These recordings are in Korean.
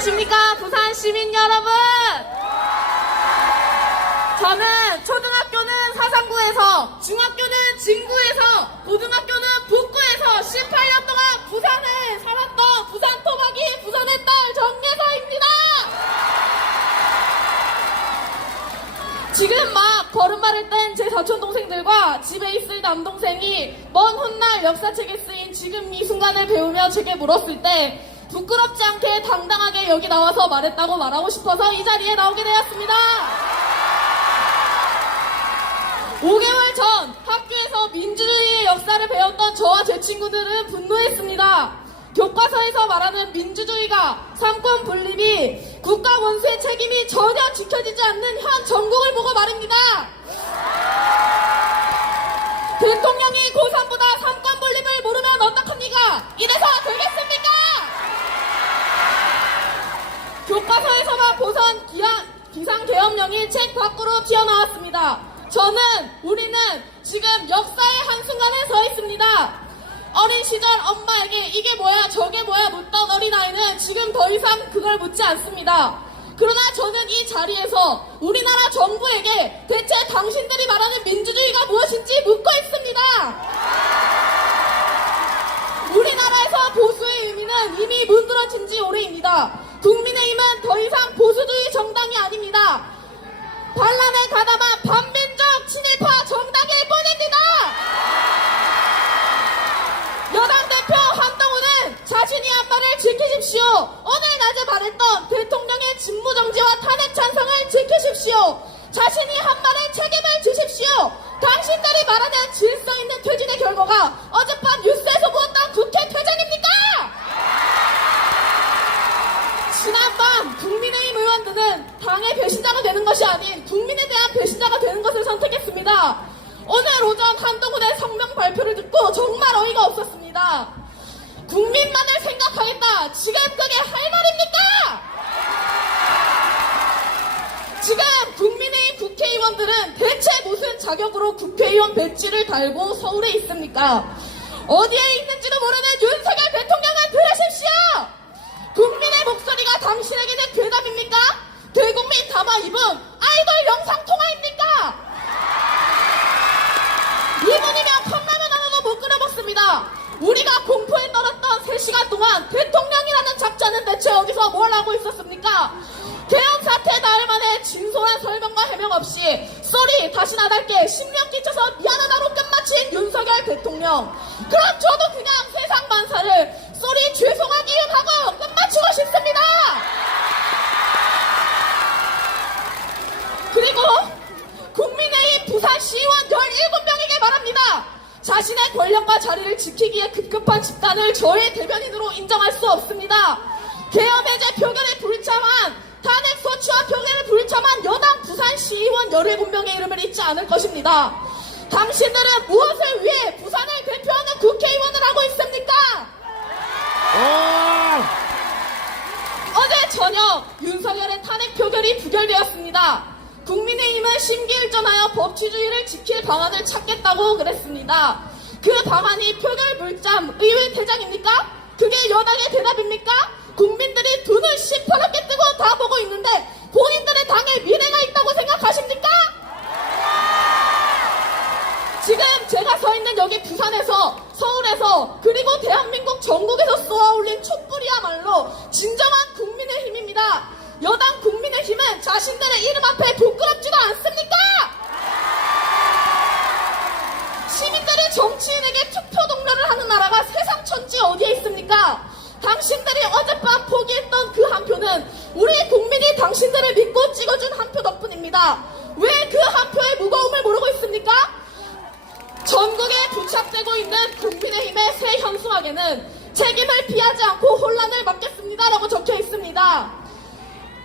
안녕하십니까 부산 시민 여러분. 저는 초등학교는 사상구에서, 중학교는 진구에서, 고등학교는 북구에서 18년 동안 부산에 살았던 부산 토박이 부산의 딸 정예서입니다. 지금 막 걸음마를 뗀 제 사촌 동생들과 집에 있을 남동생이 먼 훗날 역사책에 쓰인 지금 이 순간을 배우며 제게 물었을 때 부끄럽지 않게 당당하게 여기 나와서 말했다고 말하고 싶어서 이 자리에 나오게 되었습니다. 5개월 전 학교에서 민주주의의 역사를 배웠던 저와 제 친구들은 분노했습니다. 교과서에서 말하는 민주주의가 삼권 분립이 국가 원수의 책임이 전혀 지켜지지 않는 현 정국을 보고 말입니다. 대통령이 고3보다 삼권 분립을 모르면 어떡합니까? 이래서 되겠습니까? 교과서에서만 보선 비상계엄령이 책 밖으로 튀어나왔습니다. 우리는 지금 역사의 한순간에 서 있습니다. 어린 시절 엄마에게 이게 뭐야 저게 뭐야 묻던 어린아이는 지금 더 이상 그걸 묻지 않습니다. 그러나 저는 이 자리에서 우리나라 정부에게 대체 당신들이 말하는 민주주의가 무엇인지 묻고 있습니다. 우리나라에서 보수의 의미는 이미 문드러진 지 오래입니다. 국민의힘은 더 이상 보수주의 정당이 아닙니다. 반란에 가담한 반민족 친일파 정당일 뿐입니다. 여당 대표 한동훈은 자신이 한 말을 지키십시오. 오늘 낮에 말했던 대통령의 직무정지와 탄핵 찬성을 지키십시오. 자신이 한 말에 책임을 지십시오. 당신들이 말하는 질서 있는 퇴진의 결과가 어젯밤 뉴스에서 보았던 국회 퇴장입니까? 지난밤 국민의힘 의원들은 당의 배신자가 되는 것이 아닌 국민에 대한 배신자가 되는 것을 선택했습니다. 오늘 오전 한동훈의 성명 발표를 듣고 정말 어이가 없었습니다. 국민만을 생각하겠다. 지금 그게 할 말입니까? 지금 국민의힘 국회의원들은 대체 무슨 자격으로 국회의원 배지를 달고 서울에 있습니까? 어디에 있는지도 모르는 윤석열 대통령을 들으십시오. 국민의 목소리가 당신에게는 괴담입니까? 대국민 담화 입은 아이돌 영상 통화입니까? 2분이면 컵라면 하나도 못 끓여 먹습니다. 우리가 공포에 떨었던 3시간 동안 대통령이라는 작자는 대체 어디서 뭘 하고 있었습니까? 계엄 사태 나흘 만에 진솔한 설명과 해명 없이 쏘리 다시 나갈게 신명 끼쳐서 미안하다로 끝마친 윤석열 대통령. 그럼 저도 그냥 세상 만사를 쏘리 죄송하기은 하고 끝마치고 싶습니다. 그리고 국민의힘 부산시의원 17명에게 말합니다. 자신의 권력과 자리를 지키기에 급급한 집단을 저의 대변인으로 인정할 수 없습니다. 계엄 해제 표결에 불참한 탄핵 소추와 표결에 불참한 여당 부산시의원 17명의 이름을 잊지 않을 것입니다. 당신들은 무엇을 위해 부산을 대표하는 국회의원을 하고 있습니까? 어제 저녁 윤석열의 탄핵 표결이 부결되었습니다. 국민의힘은 심기일전하여 법치주의를 지킬 방안을 찾겠다고 그랬습니다. 그 방안이 표결 불참 의회 퇴장입니까? 그게 여당의 대답입니까? 국민들이 두 눈 시퍼렇게 뜨고 다 보고 있는데 본인들의 당에 미래가 있다고 생각하십니까? 지금 제가 서 있는 여기 부산에서, 서울에서, 그리고 대한민국 전국에서 쏘아올린 촛불이야말로 진정한 국민의힘입니다. 여당 국민의힘은 자신들의 이름 앞에 부끄럽지도 않습니까? 시민들이 정치인에게 투표 동료를 하는 나라가 세상 천지 어디에 있습니까? 당신들이 어젯밤 포기했던 그 한 표는 우리 국민이 당신들을 믿고 찍어준 한 표 덕분입니다. 왜 그 한 표의 무거움을 모르고 있습니까? 전국에 부착되고 있는 국민의힘의 새 현수막에는 책임을 피하지 않고 혼란을 막겠습니다 라고 적혀 있습니다.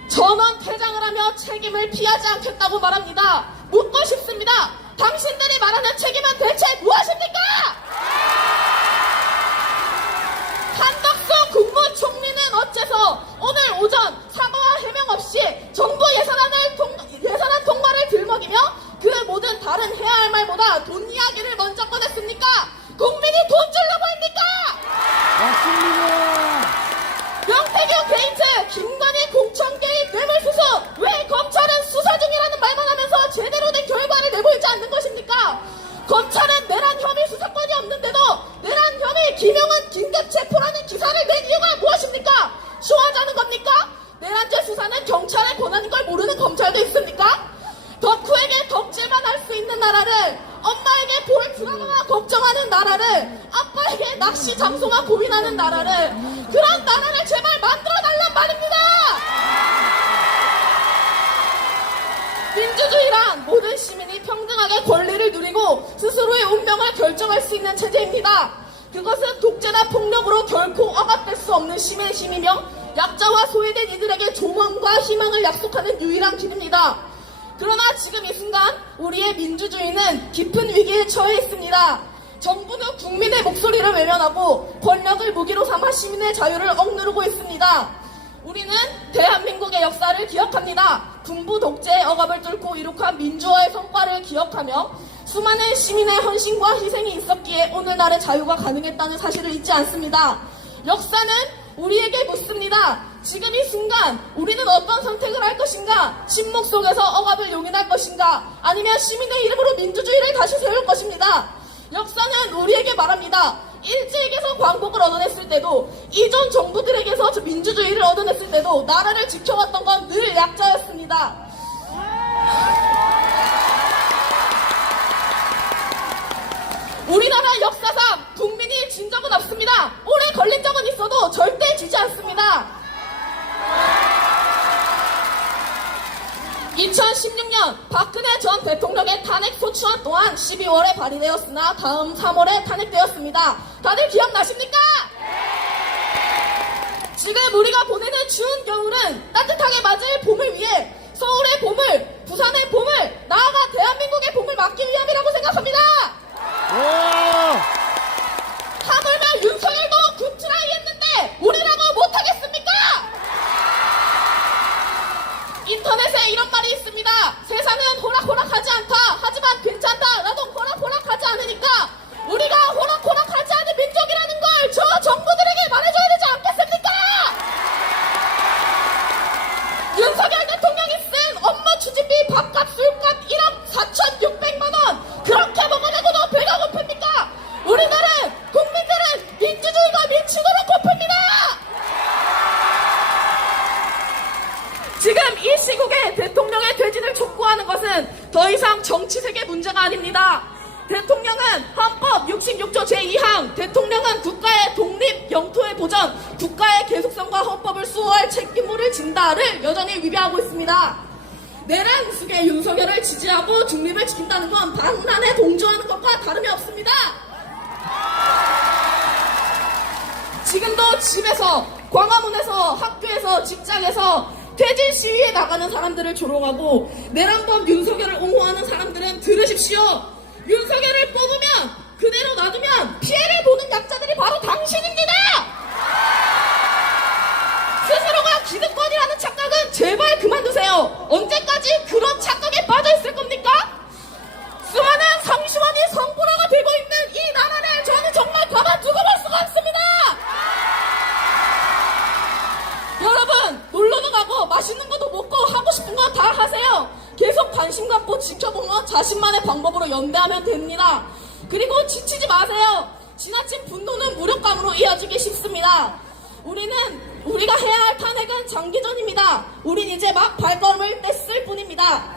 전원 퇴장을 하며 책임을 피하지 않겠다고 말합니다. 묻고 싶습니다. 당신들이 말하는 책임은 대체 무엇입니까? 한덕수 국무총리는 어째서 오늘 오전 사과와 해명 없이 정부 예산안 통과를 들먹이며 그 모든 다른 해야 할 말보다 돈 이야기를 먼저 꺼냈습니까? 국민이 돈 주려고 합니까? 맞습니다. 명태균 게이트, 김건희 나라는 경찰의 권한인 걸 모르는 검찰도 있습니까? 덕후에게 덕질만 할 수 있는 나라를, 엄마에게 볼 드라마만 걱정하는 나라를, 아빠에게 낚시 장소만 고민하는 나라를, 그런 나라를 제발 만들어달란 말입니다. 민주주의란 모든 시민이 평등하게 권리를 누리고 스스로의 운명을 결정할 수 있는 체제입니다. 그것은 독재나 폭력으로 결코 억압될 수 없는 시민의 힘이며 약자와 소외된 이들에게 조망과 희망을 약속하는 유일한 길입니다. 그러나 지금 이 순간 우리의 민주주의는 깊은 위기에 처해 있습니다. 정부는 국민의 목소리를 외면하고 권력을 무기로 삼아 시민의 자유를 억누르고 있습니다. 우리는 대한민국의 역사를 기억합니다. 군부 독재의 억압을 뚫고 이룩한 민주화의 성과를 기억하며 수많은 시민의 헌신과 희생이 있었기에 오늘날의 자유가 가능했다는 사실을 잊지 않습니다. 역사는 우리에게 묻습니다. 지금 이 순간 우리는 어떤 선택을 할 것인가? 침묵 속에서 억압을 용인할 것인가? 아니면 시민의 이름으로 민주주의를 다시 세울 것입니다. 역사는 우리에게 말합니다. 일제에게서 광복을 얻어냈을 때도, 이전 정부들에게서 민주주의를 얻어냈을 때도 나라를 지켜왔던 건 늘 약자였습니다. 우리나라 역사상 국민이 진 적은 없습니다. 오래 걸린 적은 있어도 절대 지지 않습니다. 2016년 박근혜 전 대통령의 탄핵 소추안 또한 12월에 발의되었으나 다음 3월에 탄핵되었습니다. 다들 기억나십니까? 지금 우리가 보내는 추운 겨울은 따뜻하게 맞을 봄을 위해 서울의 봄을, 부산의 봄을, 나아가 대한민국의 봄을 막기 위함이라고 생각합니다. 하물며 윤석열도 굿트라이 했는데 우리라고 못하겠습니까? 인터넷에 이런 말이 있습니다. 세상은 호락호락하지 않다. 하지만 괜찮다. 나도 호락호락하지 않으니까 우리가 호락호락하지 않은 민족이라는 걸 저 정부들에게 말해줘야 되지 않겠습니까? 윤석열 대통령이 쓴 업무 추진비 밥값 술값 1억 4,600만원 그렇게 먹어내고도 배가 고픕니까? 우리나라 국민들은 민주주의가 미치도록 고픕니다. 지금 이 시국에 대통령의 퇴진을 촉구하는 것은 더 이상 정치색의 문제가 아닙니다. 대통령은 헌법 66조 제2항 대통령은 국가의 독립, 영토의 보전, 국가의 계속성과 헌법을 수호할 책임을 진다를 여전히 위배하고 있습니다. 내란 우스개 윤석열을 지지하고 중립을 지킨다는 건 반란에 동조하는 것과 다름이 없습니다. 지금도 집에서, 광화문에서, 학교에서, 직장에서 퇴진 시위에 나가는 사람들을 조롱하고 내란범 윤석열을 옹호하는 사람들은 들으십시오. 윤석열을 뽑으면, 그대로 놔두면 피해를 보는 약자들이 바로 당신입니다. 스스로가 기득권이라는 착각은 제발 그만두세요. 언제까지 그런 착각에 빠져있을 겁니까? 수많은 성시원이 성불화가 되고 있는 이 나라를 저는 정말 가만두고 볼 수가 없습니다. 여러분, 놀러도 가고 맛있는 것도 먹고 하고 싶은 거 다 하세요. 계속 관심 갖고 지켜보면 자신만의 방법으로 연대하면 됩니다. 그리고 지치지 마세요. 지나친 분노는 무력감으로 이어지기 쉽습니다. 우리가 해야 할 탄핵은 장기전입니다. 우린 이제 막 발걸음을 뗐을 뿐입니다.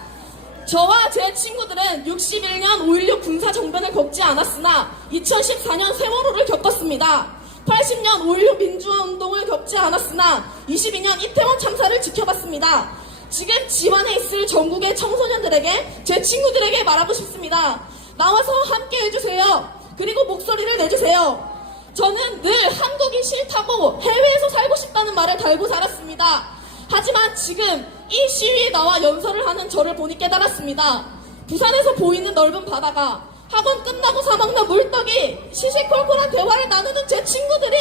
저와 제 친구들은 61년 5.16 군사정변을 겪지 않았으나 2014년 세월호를 겪었습니다. 80년 5.16 민주화운동을 겪지 않았으나 22년 이태원 참사를 지켜봤습니다. 지금 집안에 있을 전국의 청소년들에게, 제 친구들에게 말하고 싶습니다. 나와서 함께 해주세요. 그리고 목소리를 내주세요. 저는 늘 한국이 싫다고 해외에서 살고 싶다는 말을 달고 살았습니다. 하지만 지금 이 시위에 나와 연설을 하는 저를 보니 깨달았습니다. 부산에서 보이는 넓은 바다가, 학원 끝나고 사먹는 물떡이, 시시콜콜한 대화를 나누는 제 친구들이,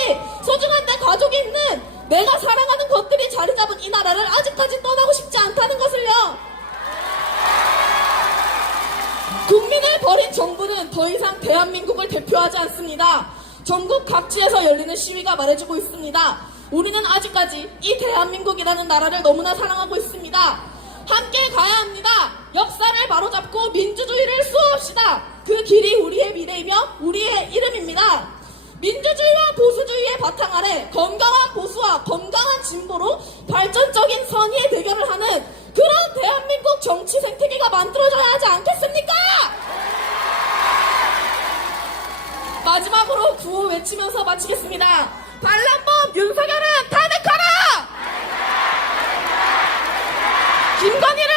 소중한 내 가족이 있는 내가 사랑하는 것들이 자리 잡은 이 나라를 아직까지 떠나고 싶지 않다는 것을요. 국민을 버린 정부는 더 이상 대한민국을 대표하지 않습니다. 전국 각지에서 열리는 시위가 말해주고 있습니다. 우리는 아직까지 이 대한민국이라는 나라를 너무나 사랑하고 있습니다. 함께 가야 합니다. 역사를 바로잡고 민주주의를 수호합시다. 그 길이 우리의 미래이며 우리의 이름입니다. 민주주의와 보수주의의 바탕 아래 건강한 보수와 건강한 진보로 발전적인 선의의 대결을 만들어줘야 하지 않겠습니까? 마지막으로 구호 외치면서 마치겠습니다. 반란범 윤석열은 탄핵하라! 김건희를